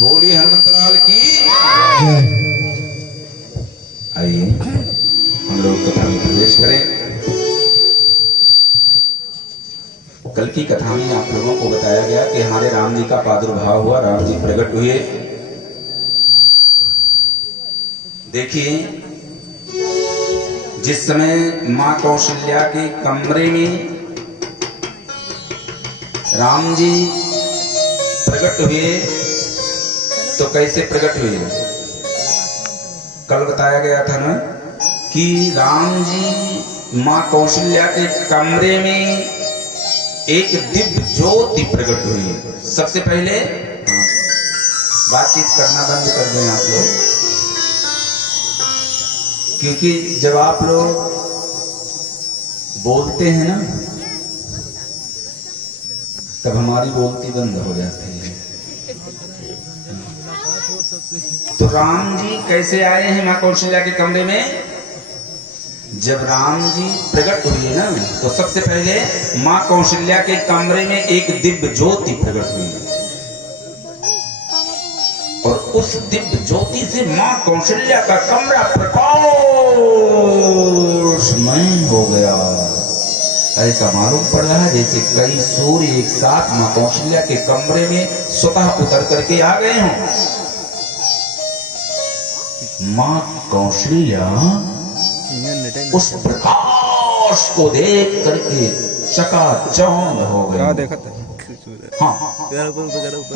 बोली हनुमंतलाल की। आइए हम लोग कथा में प्रवेश करें। कल की कथा में आप लोगों को बताया गया कि हमारे राम जी का प्रादुर्भाव हुआ, राम जी प्रकट हुए। देखिए, जिस समय मां कौशल्या के कमरे में राम जी प्रकट हुए तो कैसे प्रकट हुए? कल बताया गया था ना कि राम जी मां कौशल्या के कमरे में एक दिव्य ज्योति प्रकट हुई। सबसे पहले बातचीत करना बंद कर दें आप लोग, क्योंकि जब आप लोग बोलते हैं ना तब हमारी बोलती बंद हो जाती है। तो राम जी कैसे आए हैं मां कौशल्या के कमरे में? जब राम जी प्रकट हुए ना तो सबसे पहले मां कौशल्या के कमरे में एक दिव्य ज्योति प्रकट हुई और उस दिव्य ज्योति से मां कौशल्या का कमरा प्रकाशमय हो गया। ऐसा मालूम पड़ रहा है जैसे कई सूर्य एक साथ मां कौशल्या के कमरे में स्वतः उतर करके आ गए हों। मां कौशल्या उस प्रकाश को देख करके चकाचौंध हो गई। हाँ,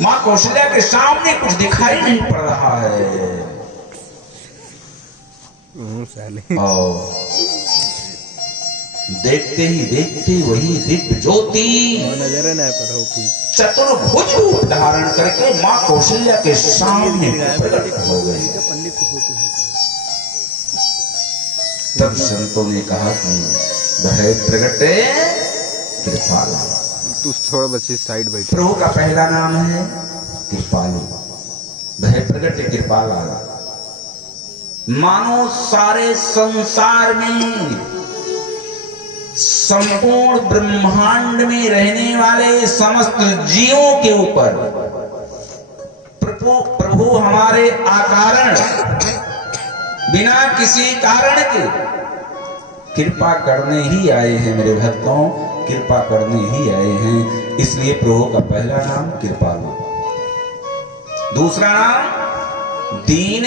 मां कौशल्या के सामने कुछ दिखाई नहीं पड़ रहा है और देखते ही देखते वही दिव्य ज्योति चतुर्भुज रूप धारण करके मां कौशल्या के सामने प्रकट हो गई। तब संतों ने कहा कि भय प्रगटे कृपालु। तू थोड़ा बच्चे साइड बैठ। प्रभु का पहला नाम है कृपालु, भय प्रगटे कृपाला। मानो सारे संसार में, संपूर्ण ब्रह्मांड में रहने वाले समस्त जीवों के ऊपर प्रभु हमारे अकारण बिना किसी कारण के कृपा करने ही आए हैं। मेरे भक्तों, कृपा करने ही आए हैं। इसलिए प्रभु का पहला नाम कृपालु, दूसरा नाम दीन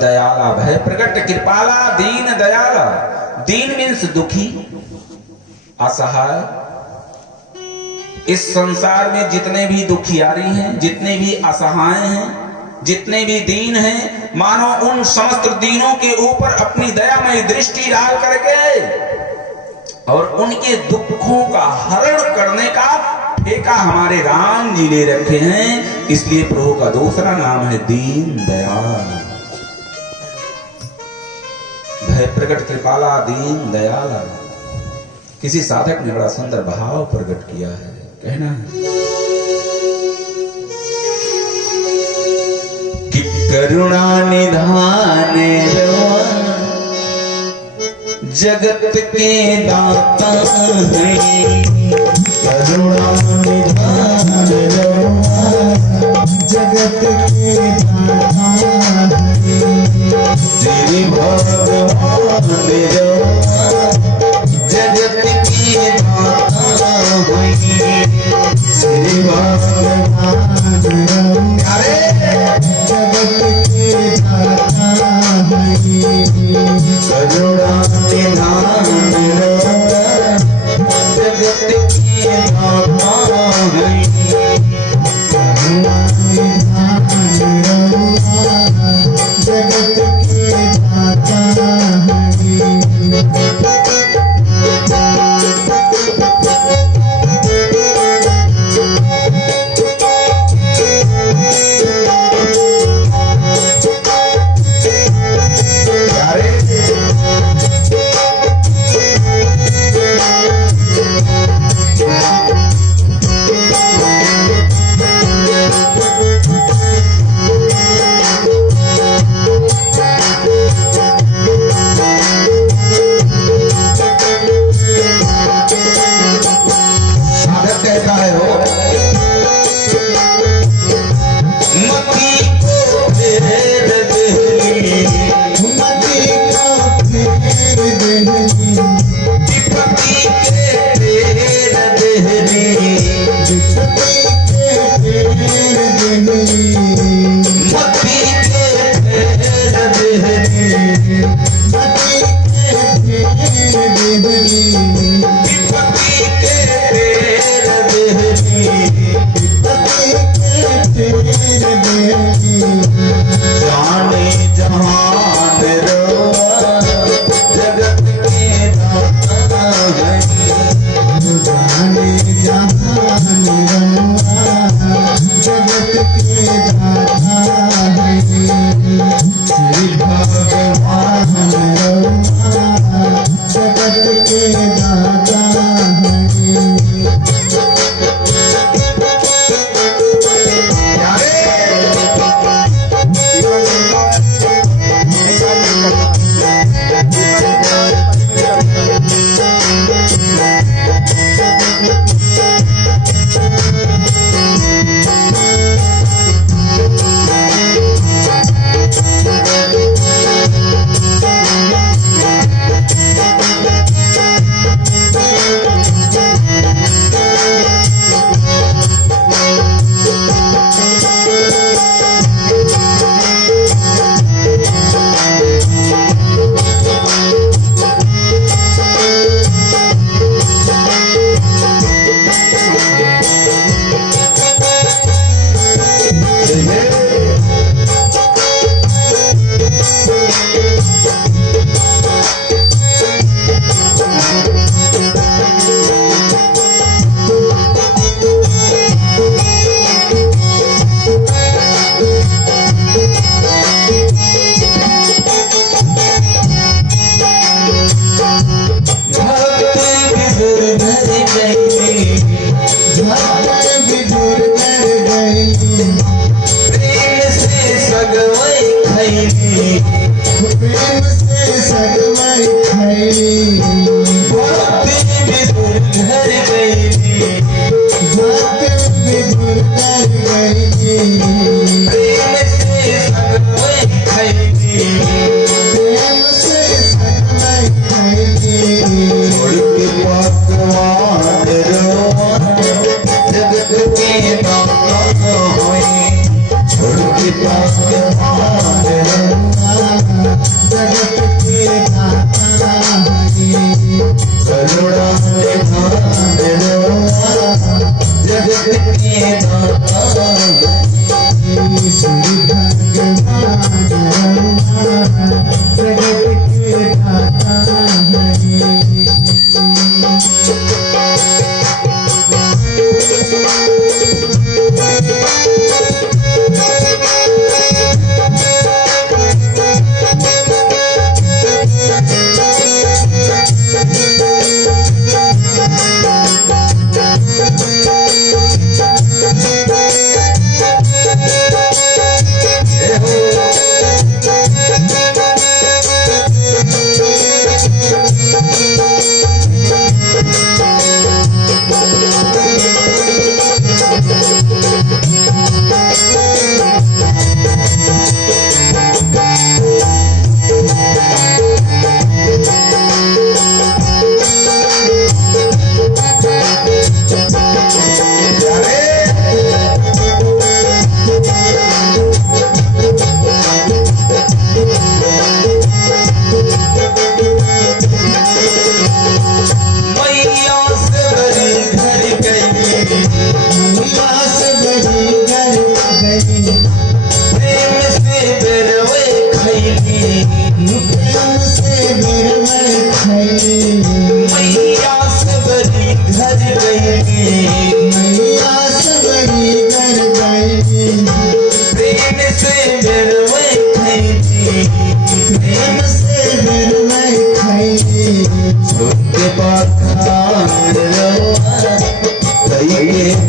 दयाला। भय प्रकट कृपाला, दीन दयाला। दीन मीन्स दुखी, असहाय। इस संसार में जितने भी दुखियारी हैं, जितने भी असहाय हैं, जितने भी दीन हैं, मानो उन समस्त दीनों के ऊपर अपनी दयामय दृष्टि डाल करके और उनके दुखों का हरण करने का ठेका हमारे राम जी ले रखे हैं। इसलिए प्रभु का दूसरा नाम है दीन दयाल। भय प्रकट कृपाला, दीन दयाला। किसी साधक ने बड़ा सुंदर भाव प्रकट किया है, कहना है कि करुणा निधान जगत के दाता है, करुणा निधान जगत के दाता है, श्री भगवान जगत के दाता है, श्री भगवान जगत के प्रेम से सगमई खैली भक्ति विधुर घर गईली भक्त विधुर कर गईली प्रेम से सगमई खैली प्रेम से सगमई खैली छोड़ के पकवान रोआ जगत के दाता होए छोड़ के पकवान जगत के दाता हरि करुणा निधान रोआ जगत के दाता श्री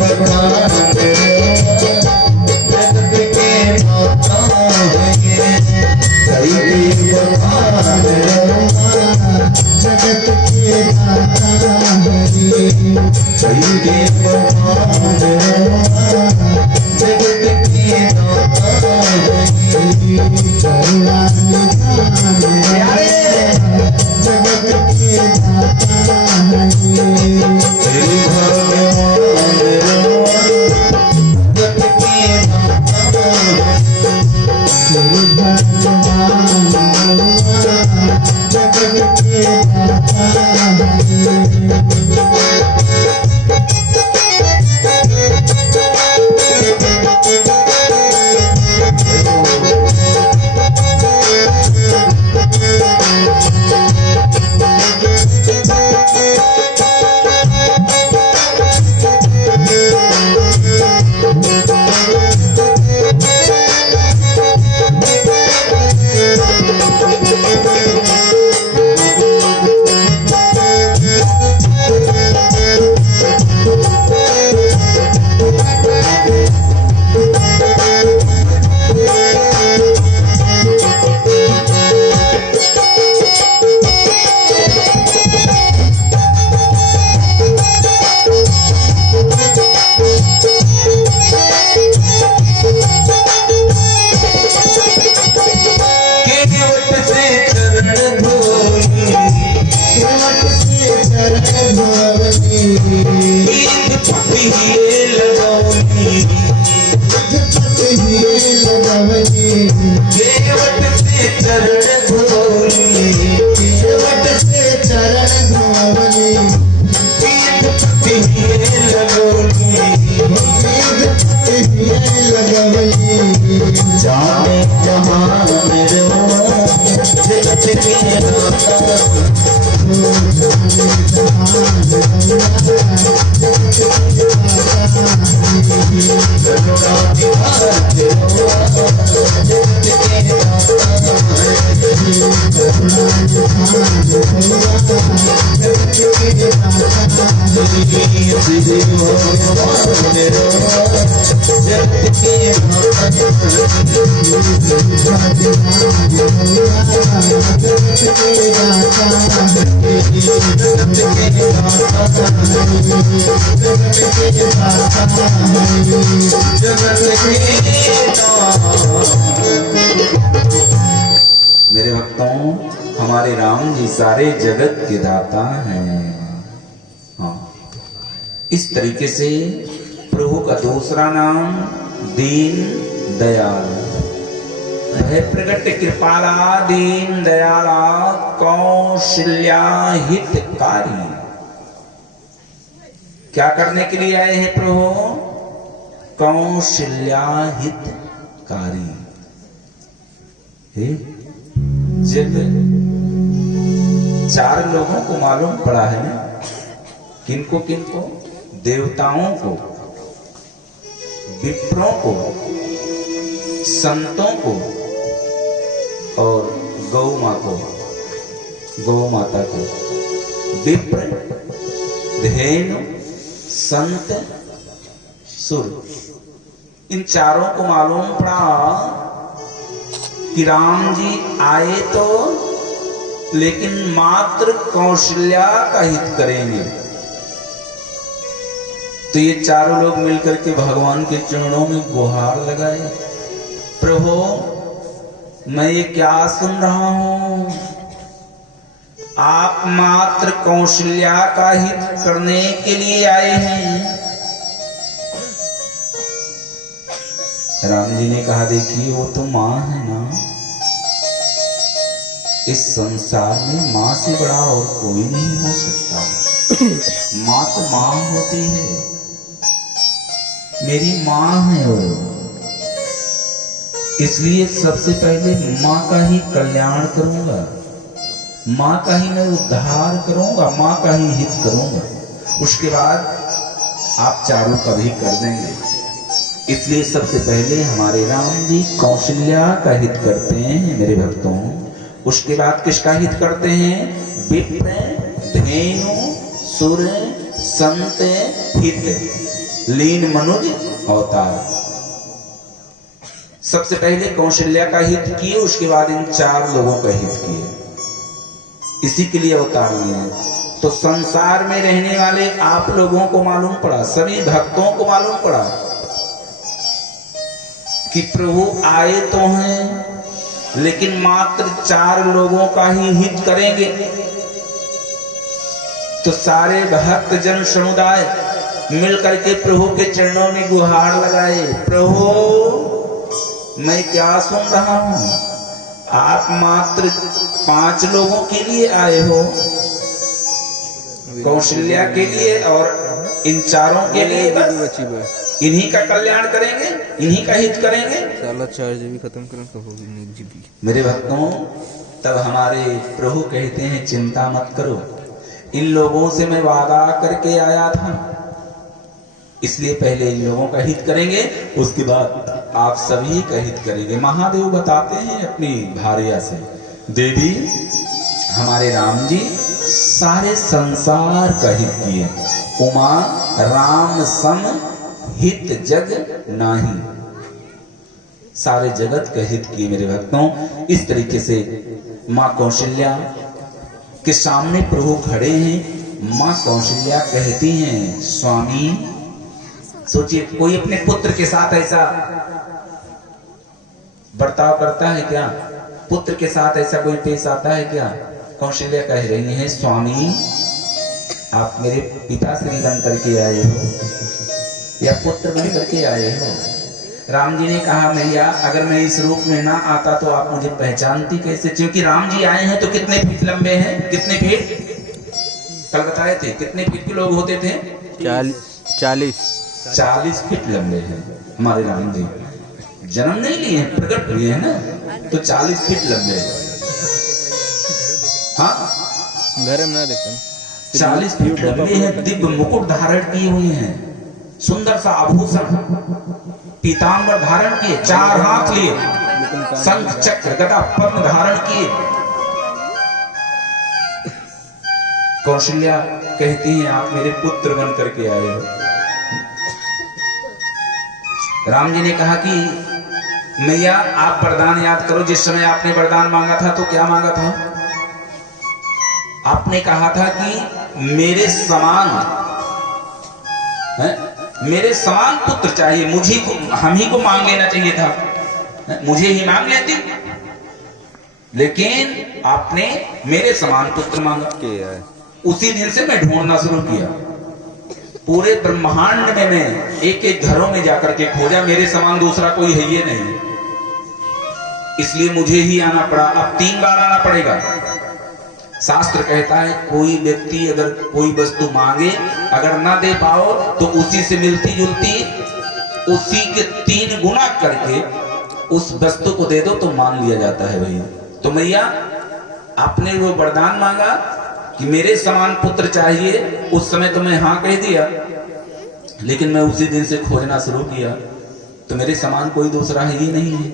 भगवान जगत के दाता हरि जगत के मेरे भक्तों, हमारे राम जी सारे जगत के दाता हैं। हाँ, इस तरीके से प्रभु का दूसरा नाम दीन दयाल है। प्रगट कृपाला दीन दयाला कौशल्या हितकारी। क्या करने के लिए आए हैं प्रभु? कौशल्या हितकारी। जब 4 लोगों को मालूम पड़ा है ना, किनको किनको? देवताओं को, विप्रों को, संतों को और गौ माता को। विप्र, धेनु, संत, सुर, इन चारों को मालूम पड़ा कि राम जी आए तो लेकिन मात्र कौशल्या का हित करेंगे। तो ये चारों लोग मिलकर के भगवान के चरणों में गुहार लगाए, प्रभु मैं ये क्या सुन रहा हूं? आप मात्र कौशल्या का हित करने के लिए आए हैं। राम जी ने कहा, देखिए वो तो माँ है ना, इस संसार में माँ से बड़ा और कोई नहीं हो सकता। माँ तो माँ होती है, मेरी माँ है वो। इसलिए सबसे पहले माँ का ही कल्याण करूंगा, माँ का ही मैं उद्धार करूंगा, माँ का ही हित करूंगा। उसके बाद आप चारों का भी कर देंगे। इसलिए सबसे पहले हमारे राम जी कौशल्या का हित करते हैं मेरे भक्तों। उसके बाद किसका हित करते हैं? विप्र, धेनु, सुर, संत, हित, लीन मनुज अवतार। सबसे पहले कौशल्या का हित किए, उसके बाद इन 4 लोगों का हित किए। इसी के लिए अवतार लिए हैं। तो संसार में रहने वाले आप लोगों को मालूम पड़ा, सभी भक्तों को मालूम पड़ा कि प्रभु आए तो हैं लेकिन मात्र 4 लोगों का ही हित करेंगे। तो सारे भक्त जन समुदाय मिलकर के प्रभु के चरणों में गुहार लगाए, प्रभु मैं क्या सुन रहा हूं? आप मात्र 5 लोगों के लिए आए हो, कौशल्या के लिए और इन 4 के लिए बस। इन्हीं का कल्याण करेंगे, इन्हीं का हित करेंगे। साला 4 जीबी खत्म करें तो होगी 1 जीबी। मेरे भक्तों, तब हमारे प्रभु कहते हैं चिंता मत करो, इन लोगों से मैं वादा करके आया था, इसलिए पहले इन लोगों का हित करेंगे, उसके बाद आप सभी का हित करेंगे। महादेव बताते हैं अपनी भार्या से, देवी हमारे राम जी सारे संसार का हित किए, उमा राम सम हित जग नाही, सारे जगत का हित किए मेरे भक्तों। इस तरीके से माँ कौशल्या के सामने प्रभु खड़े हैं। माँ कौशल्या कहती हैं, स्वामी, सोचिए कोई अपने पुत्र के साथ ऐसा बर्ताव करता है क्या? पुत्र के साथ ऐसा कोई पेश आता है क्या? कौशल्या कह रही है, स्वामी आप मेरे पिता श्री बन करके आए हो या पुत्र बन करके आए हो? राम जी ने कहा, मैया अगर मैं इस रूप में ना आता तो आप मुझे पहचानती कैसे? क्योंकि राम जी आए हैं तो कितने फीट लंबे हैं? कितने फीट? कल बताए थे कितने फीट के लोग होते थे? 40 फीट लंबे हैं हमारे राम जी। जन्म नहीं लिए हैं, प्रकट हुए हैं ना, तो 40 फीट लंबे हैं। हाँ, घर में ना देखते 40 फीट लंबे हैं, दिव्य मुकुट धारण किए हुए हैं, सुंदर सा आभूषण पीतांबर धारण किए, 4 हाथ लिए, शंख चक्र गदा पद्म धारण किए। कौशल्या कहती हैं, आप मेरे पुत्र बन करके आए हो। राम जी ने कहा कि मैया आप वरदान याद करो, जिस समय आपने वरदान मांगा था तो क्या मांगा था? आपने कहा था कि मेरे समान मेरे समान पुत्र चाहिए, मुझे को, हम ही को मांग लेना चाहिए था, मुझे ही मांग लेती, लेकिन आपने मेरे समान पुत्र मांगा। उसी दिन से मैं ढूंढना शुरू किया, पूरे ब्रह्मांड में मैं एक एक घरों में जाकर के खोजा, मेरे समान दूसरा कोई है ये नहीं, इसलिए मुझे ही आना पड़ा। अब 3 बार आना पड़ेगा। शास्त्र कहता है कोई व्यक्ति अगर कोई वस्तु मांगे, अगर ना दे पाओ तो उसी से मिलती जुलती उसी के 3 गुना करके उस वस्तु को दे दो तो मान लिया जाता है भैया। तो मैया आपने वो वरदान मांगा कि मेरे समान पुत्र चाहिए, उस समय तो मैं हाँ कह दिया, लेकिन मैं उसी दिन से खोजना शुरू किया तो मेरे समान कोई दूसरा है ही नहीं है,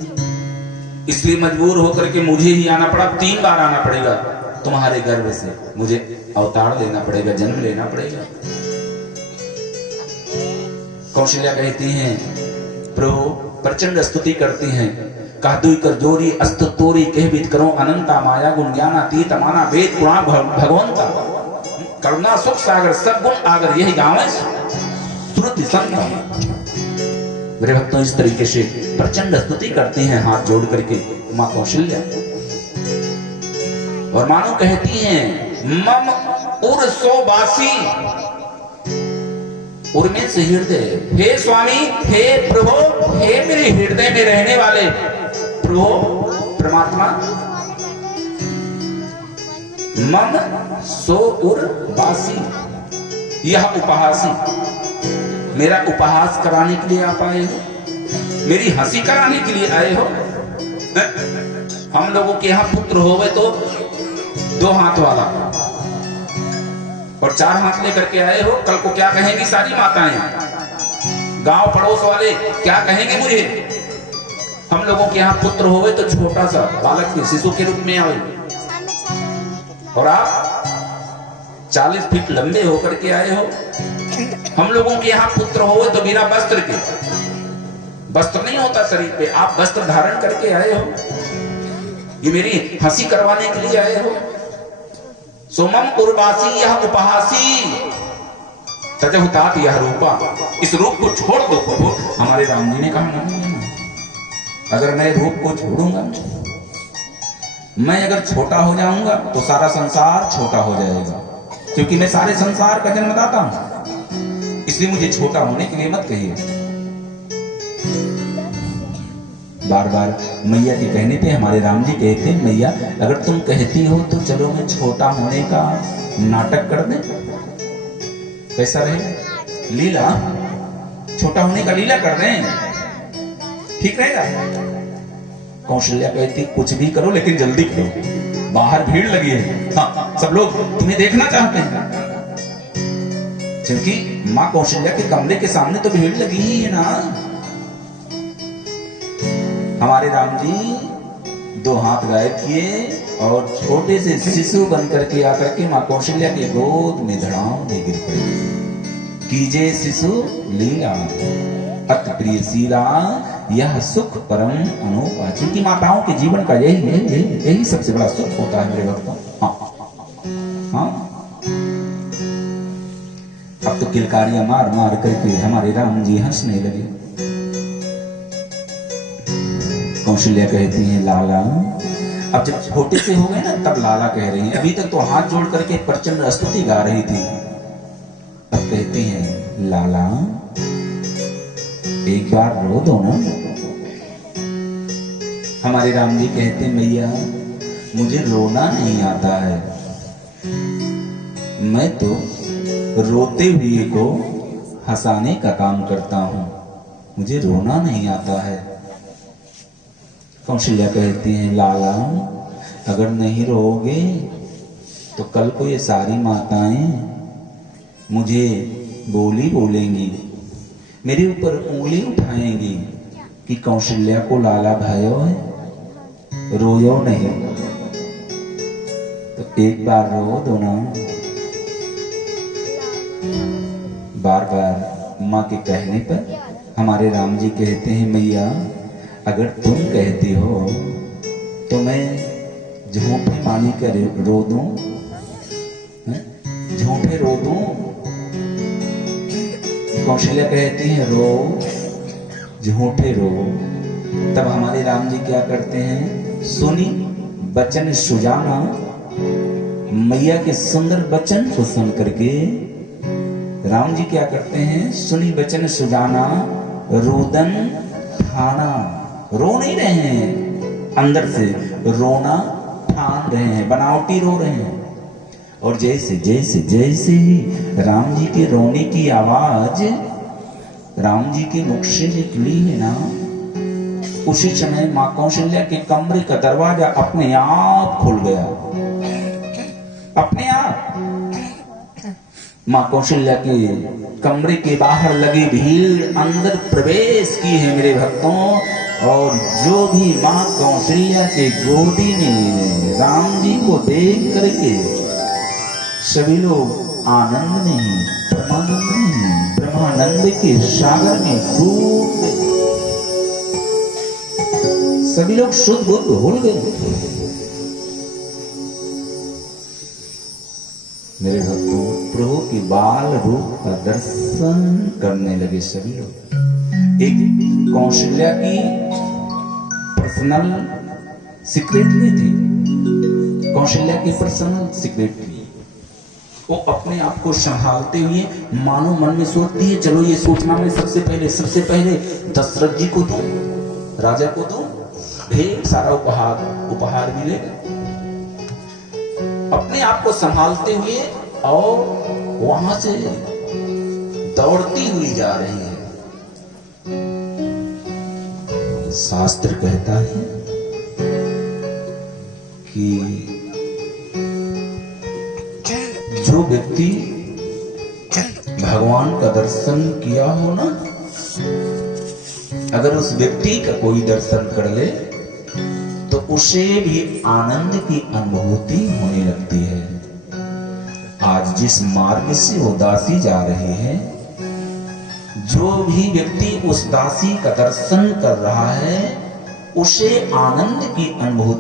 इसलिए मजबूर होकर के मुझे ही आना पड़ा। 3 बार आना पड़ेगा, तुम्हारे गर्भ से मुझे अवतार लेना पड़ेगा, जन्म लेना पड़ेगा। कौशल्या कहती हैं प्रभु, प्रचंड स्तुति करती हैं, कहदुई कर जोरी अस्त तोरी कहबित करो अनंता माया गुण ज्ञानातीत माना वेद पुराण भगवंता करुणा सुख सागर सब गुण आगर यही गाँव है श्रुति संता। मेरे भक्तों इस तरीके से प्रचंड स्तुति करती हैं हाथ जोड़ करके माँ कौशल्या, और मानो कहती हैं मम उर सो बासी, उर में से हृदय, हे स्वामी, हे प्रभु, हे मेरे हृदय में रहने वाले प्रभु परमात्मा, मम सो उर बासी, यह उपहासी, मेरा उपहास कराने के लिए आप आए हो, मेरी हंसी कराने के लिए आए हो। हम लोगों के यहाँ पुत्र होवे तो 2 हाथ वाला और 4 हाथ लेकर के आए हो, कल को क्या कहेंगी सारी माताएं, गांव पड़ोस वाले क्या कहेंगे मुझे? हम लोगों के यहाँ पुत्र होवे तो छोटा सा बालक के शिशु के रूप में आए, और आप 40 फीट लंबे होकर के आए हो। हम लोगों के यहाँ पुत्र होवे तो बिना वस्त्र के, वस्त्र नहीं होता शरीर पे, आप वस्त्र धारण करके आए हो, ये मेरी हंसी करवाने के लिए आए हो। सोमम उर्वासी यह उपहासी तजहुतात यह रूपा, इस रूप को छोड़ दो प्रभु। हमारे राम जी ने कहा नहीं, अगर मैं रूप को छोड़ूंगा, मैं अगर छोटा हो जाऊंगा तो सारा संसार छोटा हो जाएगा, क्योंकि मैं सारे संसार का जन्मदाता हूं, इसलिए मुझे छोटा होने के लिए मत कहिए। बार बार मैया के कहने पे हमारे राम जी कहते हैं मैया अगर तुम कहती हो तो चलो मैं छोटा होने का नाटक कर दें, कैसा रहे? लीला, छोटा होने का लीला कर दें, ठीक रहेगा? कौशल्या कहती कुछ भी करो लेकिन जल्दी करो, बाहर भीड़ लगी है, हाँ, सब लोग तुम्हें देखना चाहते हैं, क्योंकि माँ कौशल्या के कमरे के सामने तो भीड़ लगी ही है ना। हमारे राम जी 2 हाथ गायब किए और छोटे से शिशु बनकर के आकर के माँ कौशल्या के गोद में धड़ाम दे गिर पड़े। कीजे शिशु लीला अति प्रिय शीला, यह सुख परम अनूपा, क्योंकि माताओं के जीवन का यही सबसे बड़ा सुख होता है मेरे भक्तों। हाँ, अब तो किलकारियां मार मार करके हमारे राम जी हंसने लगे। कौशल्या कहती हैं लाला, अब जब छोटे से हो गए ना तब लाला कह रही हैं, अभी तक तो हाथ जोड़ करके प्रचंड स्तुति गा रही थी, अब कहती हैं लाला एक बार रो दो ना। हमारे राम जी कहते मैया मुझे रोना नहीं आता है, मैं तो रोते हुए को हंसाने का काम करता हूं, मुझे रोना नहीं आता है। कौशल्या कहती हैं लाला अगर नहीं रोओगे तो कल को ये सारी माताएं मुझे बोली बोलेंगी, मेरे ऊपर उंगली उठाएंगी कि कौशल्या को लाला भयो है, रोयो नहीं, तो एक बार रो दो ना। बार बार माँ के कहने पर हमारे राम जी कहते हैं मैया अगर तुम कहती हो तो मैं झूठे मानी कर रो दूं, झूठे रो दूं। कौशल्या कहती है रो, झूठे रो। तब हमारे राम जी क्या करते हैं, सुनी बचन सुजाना, मैया के सुंदर वचन को सुन करके राम जी क्या करते हैं, सुनी बचन सुजाना रुदन ठाना। रो नहीं रहे हैं, अंदर से रोना ठान रहे हैं, बनावटी रो रहे हैं। और जैसे जैसे जैसे ही राम जी के रोने की आवाज राम जी के मुख से निकली है ना, उसी समय मां कौशल्या के कमरे का दरवाजा अपने आप खुल गया, अपने आप। मां कौशल्या के कमरे के बाहर लगी भीड़ अंदर प्रवेश की है मेरे भक्तों। और जो भी मां कौशल्या के गोदी में राम जी को देख करके सभी लोग आनंद में ही, परमानंद में ही, ब्रह्मानंद के सागर में डूब गए। सभी लोग शुद्ध बुद्ध भूल गए। मेरे भक्तों, प्रभु के बाल रूप का दर्शन करने लगे सभी लोग। एक कौशल्या की पर्सनल सिक्रेटरी थी, कौशल्या की पर्सनल सिक्रेटरी। वो अपने आप को संभालते हुए मानो मन में सोचती है, चलो ये सोचना मैं सबसे पहले दशरथ जी को दूं, राजा को दूं, ढेर सारा उपहार मिलेगा। अपने आप को संभालते हुए और वहां से दौड़ती हुई जा रही है। शास्त्र कहता है कि जो व्यक्ति भगवान का दर्शन किया हो ना, अगर उस व्यक्ति का कोई दर्शन कर ले तो उसे भी आनंद की अनुभूति होने लगती है। आज जिस मार्ग से वो दासी जा रही है, जो भी व्यक्ति उस दासी का दर्शन कर रहा है, उसे आनंद की अनुभूति